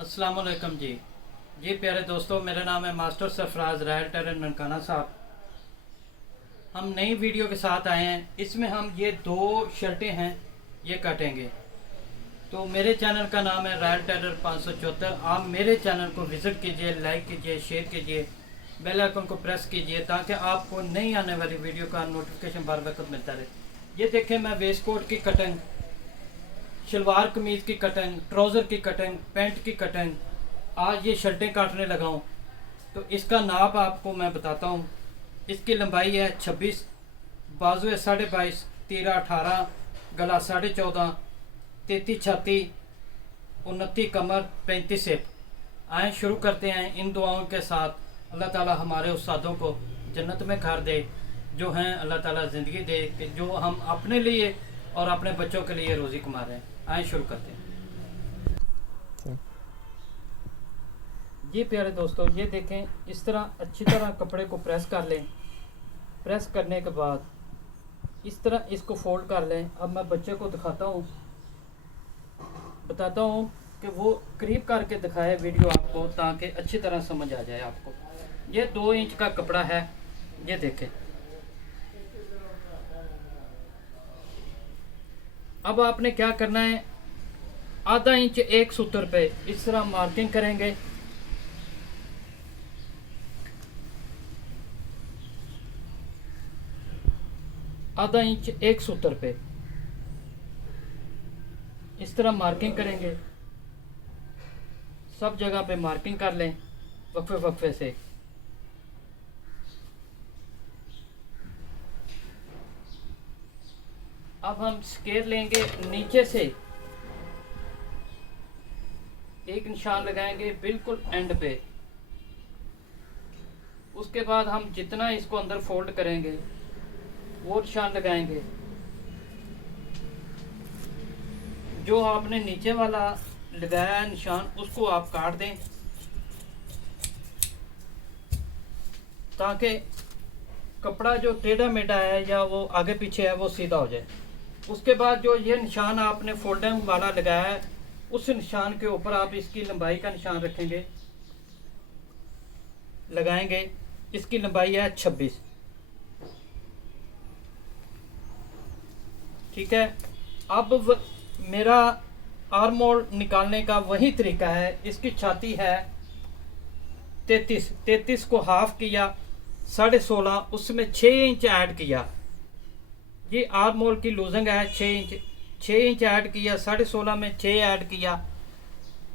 अस्सलाम वालेकुम जी प्यारे दोस्तों, मेरा नाम है master Sarfaraz royal tailor Nankana Sahib. हम नई वीडियो के साथ आए हैं। इसमें हम ये दो शर्टें हैं ये काटेंगे। तो मेरे चैनल का नाम है रायल टेलर 574। आप मेरे चैनल को विज़िट कीजिए, लाइक कीजिए, शेयर कीजिए, बेल आइकन को प्रेस कीजिए ताकि आपको नई आने वाली वीडियो का नोटिफिकेशन बार वक्त मिलता रहे। ये देखें, मैं वेस्ट कोट की कटिंग, शलवार कमीज़ की कटिंग, ट्राउज़र की कटिंग, पैंट की कटिंग, आज ये शर्टें काटने लगा हूँ। तो इसका नाप आपको मैं बताता हूँ। इसकी लंबाई है 26, बाजू है 22.5, तीरा 18, गला 14.5, 33 छाती, 29 कमर, 35 हिप। आए शुरू करते हैं इन दुआओं के साथ। अल्लाह ताला हमारे उस्तादों को जन्नत में घर दे, जो हैं अल्लाह ताला ज़िंदगी दे कि जो हम अपने लिए और अपने बच्चों के लिए रोज़ी कमा रहे हैं। आए शुरू करते हैं। ये प्यारे दोस्तों, ये देखें, इस तरह अच्छी तरह कपड़े को प्रेस कर लें। प्रेस करने के बाद इस तरह इसको फोल्ड कर लें। अब मैं बच्चे को दिखाता हूँ, बताता हूँ कि वो करीब करके दिखाए वीडियो आपको ताकि अच्छी तरह समझ आ जाए आपको। ये 2 इंच का कपड़ा है, ये देखें। अब आपने क्या करना है, आधा इंच एक सूत्र पे इस तरह मार्किंग करेंगे। आधा इंच एक सूत्र पे इस तरह मार्किंग करेंगे। सब जगह पे मार्किंग कर लें वक्फे वक्फे से। अब हम स्केल लेंगे, नीचे से एक निशान लगाएंगे बिल्कुल एंड पे। उसके बाद हम जितना इसको अंदर फोल्ड करेंगे वो निशान लगाएंगे। जो आपने नीचे वाला लगाया निशान उसको आप काट दें ताकि कपड़ा जो टेढ़ा मेढ़ा है या वो आगे पीछे है वो सीधा हो जाए। उसके बाद जो ये निशान आपने फोल्डिंग वाला लगाया है उस निशान के ऊपर आप इसकी लंबाई का निशान रखेंगे, लगाएंगे। इसकी लंबाई है 26, ठीक है। अब मेरा आर्म होल निकालने का वही तरीका है। इसकी छाती है 33 को हाफ किया, 16.5, उसमें 6 इंच ऐड किया। ये आर्म होल की लूजिंग है 6 इंच ऐड किया, 16.5 में 6 ऐड किया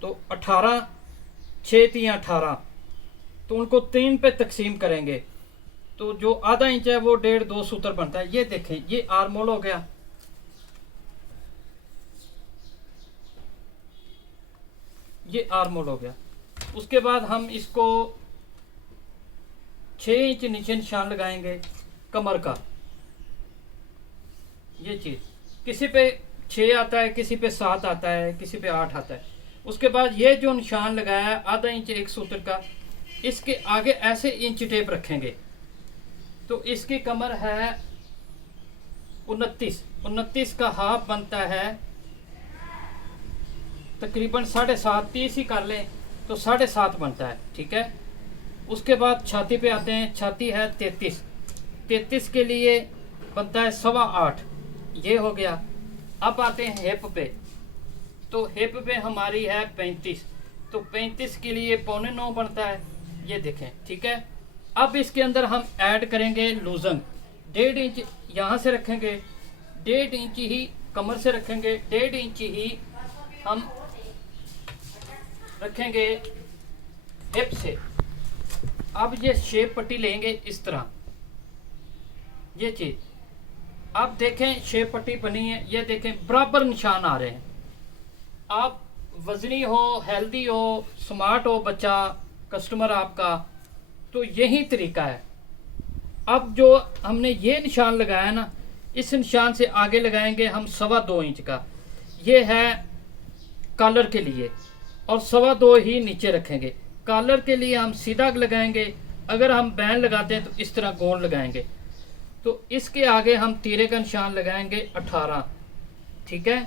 तो 18, 6 3 18। तो उनको 3 पे तकसीम करेंगे तो जो आधा इंच है वो 1.5-2 सूत्र बनता है। ये देखें, ये आर्म होल हो गया। ये आर्म होल हो गया। उसके बाद हम इसको 6 इंच नीचे निशान लगाएंगे कमर का। ये चीज किसी पे 6 आता है, किसी पे 7 आता है, किसी पे 8 आता है। उसके बाद ये जो निशान लगाया है आधा इंच एक सूत्र का, इसके आगे ऐसे इंच टेप रखेंगे तो इसकी कमर है 29 का हाफ बनता है तकरीबन 7.5, 30 ही कर लें तो 7.5 बनता है, ठीक है। उसके बाद छाती पे आते हैं। छाती है 33 के लिए बनता है 8.25, ये हो गया। अब आते हैं हिप पे, तो हिप पे हमारी है 35, तो 35 के लिए 8.25 बनता है, ये देखें, ठीक है। अब इसके अंदर हम ऐड करेंगे लूजंग। 1.5 इंच यहाँ से रखेंगे, 1.5 इंच ही कमर से रखेंगे, 1.5 इंच ही हम रखेंगे हिप से। अब ये शेप पट्टी लेंगे इस तरह, ये चीज। अब देखें शेप पट्टी बनी है, ये देखें बराबर निशान आ रहे हैं। आप वजनी हो, हेल्दी हो, स्मार्ट हो बच्चा, कस्टमर आपका, तो यही तरीका है। अब जो हमने ये निशान लगाया ना, इस निशान से आगे लगाएंगे हम 2.25 इंच का। ये है कॉलर के लिए, और 2.25 ही नीचे रखेंगे। कॉलर के लिए हम सीधा लगाएंगे, अगर हम बैन लगाते हैं तो इस तरह गोल लगाएंगे। तो इसके आगे हम तीरे का निशान लगाएंगे 18, ठीक है।